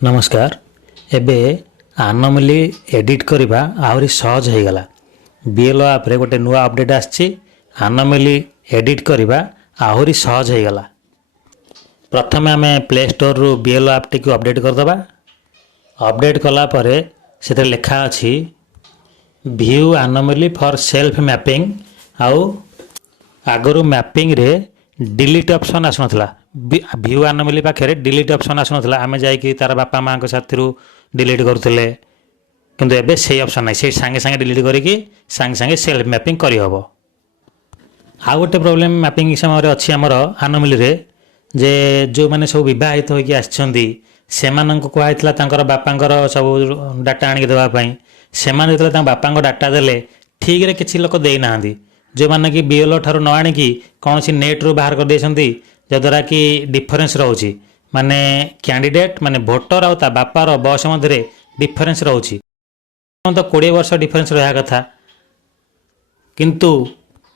नमस्कार एबे आनोमली एडिट करवा आहरी सहज हो गला। बीएलओ आप रे गोटे नुआ अपडेट आछि। आनोमली एडिट करवा आहरी सहज हो गला। प्रथम आम प्ले स्टोर रु बीएलओ आप टी अपडेट करदबा। अपडेट कला परे से लिखा अछि व्यू आनोमली फॉर सेल्फ मैपिंग। आउ आगरू मैपिंग रे डिलीट ऑप्शन आसनथला। व्यू आनोमली पाखे डिलीट ऑप्शन आसनथला। आमे जाई कि तार बापा माँ को साथी डिलीट करथिले, किंतु एबे से ऑप्शन नहीं। से संगे संगे डिलीट करिकी संगे संगे सेल्फ मैपिंग करि हबो। आ गोटे प्रॉब्लम मैपिंग समय रे अछि हमर आनोमली रे, जे जो माने सब विवाहित होई कि आछंदी सेमानन को कहैतला तांकर बापांकर सब डाटा आनि देबा पई। सेमान जेतला तां बापांकर डाटा देले ठीक रे किछि लोक देई नांदी। जो माने कि बीएलओ ठारो न आनि कि कोनोसी नेट रो बाहर कर देछंती, जद्वारा कि डिफरेंस रोची माने कैंडिडेट माने भोटर आउ ता बापार बयस मध्य डिफरेंस रोची। तो 20 वर्ष डिफरेंस रहा कथा, किंतु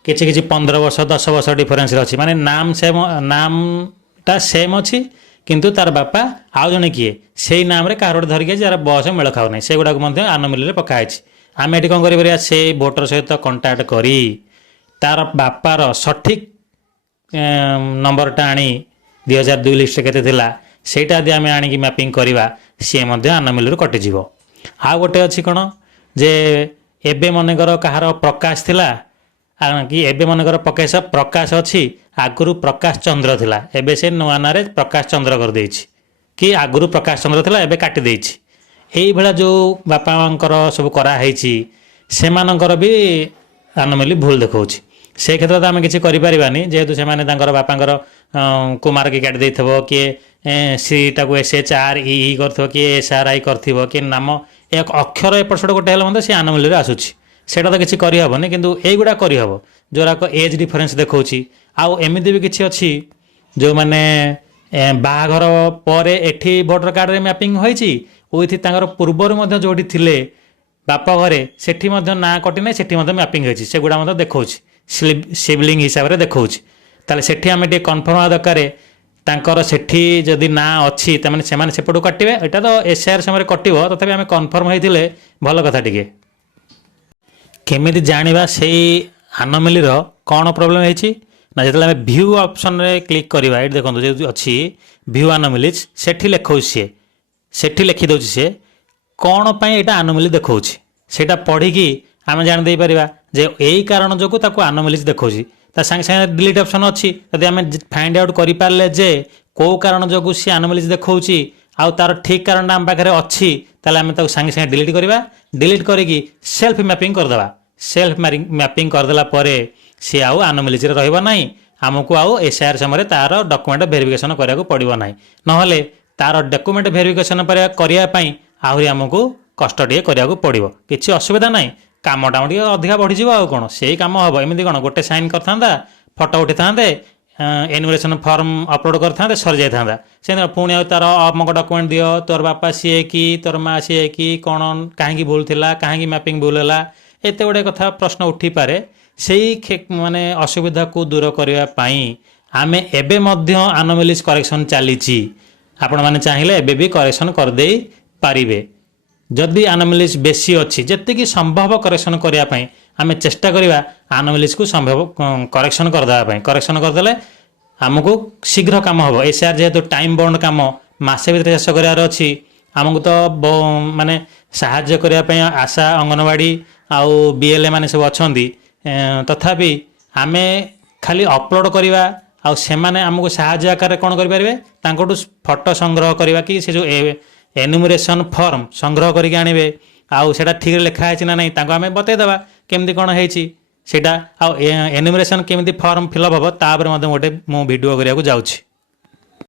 किछि किछि 15 वर्ष 10 वर्ष डिफरेंस अछि। माने नामटा सेम अछि, किंतु तार बापा आउ जने किए सेही नाम रे कार धरिके जार बयस मेल खाउ नै, से गुडा मध्ये आनोमली रे पका अछि। आमे एठी कोन करि परिया, से भोटर सहित कांटेक्ट करी तार बापार सठिक नंबरटा आनी 2002 लिस्ट केते थिला सेटा दि आमे आनी कि मैपिंग करवा, सी मध्ये आनोमली कटि जीवो। आ गोटे अछि कोन जे एबे मनकर कहार प्रकाश थिला कि एबे मनकर प्रकाश अछि, आगुरु प्रकाश चंद्र थिला, एबे से नुआ नारे प्रकाश चंद्र कर देछि कि आगुरु प्रकाश चंद्र थिला एबे काटि देछि। एई भला जो बापा मांकर सब करा हेछि सेमानकर भी आनोमली भूल देखौछि। से क्षेत्र आम किसी करें जेहेतु से बापांकर कुमार की काट देथबो, किए सीटा को SHREE कर किए SRI कर कि नाम एक अक्षर एपट सेपट गोटे हेल्ला सी आनोमली आसूसी। सेटा तो किसी करहबनी, किंतु एगुड़ा करहब जोराक एज डिफरेंस देखौछि। आउ एमिति भी किछि अछि जो माने बाहाघर परे एठी वोटर कार्ड रे मैपिंग होईछि, ओइथि तांकर पूर्वर मध्ये जोडी थिले बापा घरे सेठी मध्ये ना कटि नै, सेठी मध्ये मैपिंग होईछि, सेगुड़ा मध्ये देखौछि सिबलिंग हिसाब रे देखौछि। ताले सेठी आमे टे कन्फर्म दरकार तांकर सेठी जदि ना अछि तमाने सेमाने सेपटो काटिबे। एटा तो SR समय कटिबो, तथापि आमे कन्फर्म होइथिले भल कथा टिके। केमिति जानिबा सेही आनोमली रो कोन प्रॉब्लम हेछि ना, जेतले आमे व्यू ऑप्शन रे क्लिक करबा, एट देखंतु जे अछि व्यू आनोमलीज सेठी लेखौछि, सेठी लिखि दउछि से कोन पई एटा आनोमली देखौछि। सेटा पढी कि आमे जान देई परिबा जे एई कारण जोगु ताको आनोमलीज देखौछि। ता संगे संगे डिलीट ऑप्शन अछि, जदि आमे फाइंड आउट करि पारले जे को कारण जोगु सी आनोमलीज देखौछि आउ तार ठीक कारण आम पाखरे अछि, ताले आमे ताको संगे संगे डिलीट करबा। डिलीट करिकि सेल्फ मैपिंग कर देबा। सेल्फ मैपिंग कर देला परे सी आउ आनोमलीज रे रहइबो नाही। हमकु आउ SR समय तार डॉक्यूमेंट वेरिफिकेशन करिया पड़िबो नाही, नहले तार डॉक्यूमेंट वेरिफिकेशन करिया पई आहुरी हमकु कष्ट टिके करिया पड़िबो। किछि असुविधा नाही, कामटा टिके अधिका बढ़ी जीव। आउ कोन सेही काम हबो, एमिति कोन गोटे साइन करथांदा, फोटो उठी थांदे, एनुमरेशन फॉर्म अपलोड करथांदे, सर जाय थांदा। से पुणी आ तार अमक डॉक्यूमेंट दियो, तोर बापा सीए कि तोर माँ सीए कि कोन काहेकि भूल थिला, काहेकि मैपिंग भूल होला, एते गुडे कथा प्रश्न उठी पारे। सेही माने असुविधा को दूर करबा पई आमे एबे मध्य आनोमलीज करेक्शन चलीछि। आपण माने चाहिए एबे भी करेक्शन कर देई पारिबे। जदि आनोमलीज बेसी अच्छी जेतिकी संभव करेक्शन करने आम चेष्टा करवा आनोमलीज को संभव करेक्शन करदेवाई। करेक्शन करदे आमको शीघ्र काम हम। SR जेहेतु टाइम बॉन्ड काम मसे भर शेष करार अच्छी, आमको तो माने साहाय्य करने आशा अंगनवाड़ी आउ BLA माने सब अच्छा, तथापि आम खाली अपलोड करवा आउ सेमाने आमको साहाय्य आकार कौन करें तांकोटू फोटो संग्रह करवा कि से जो एनुमरेशन फॉर्म संग्रह करके आनिबे, आउ सेटा ठीक लिखा है ना नहीं तांको आमे बतैदेबा केमती कौन है सेटा। आउ एनुमरेशन केमती फॉर्म फिलअप हम तापर गोटे मु वीडियो करिया जाउछि।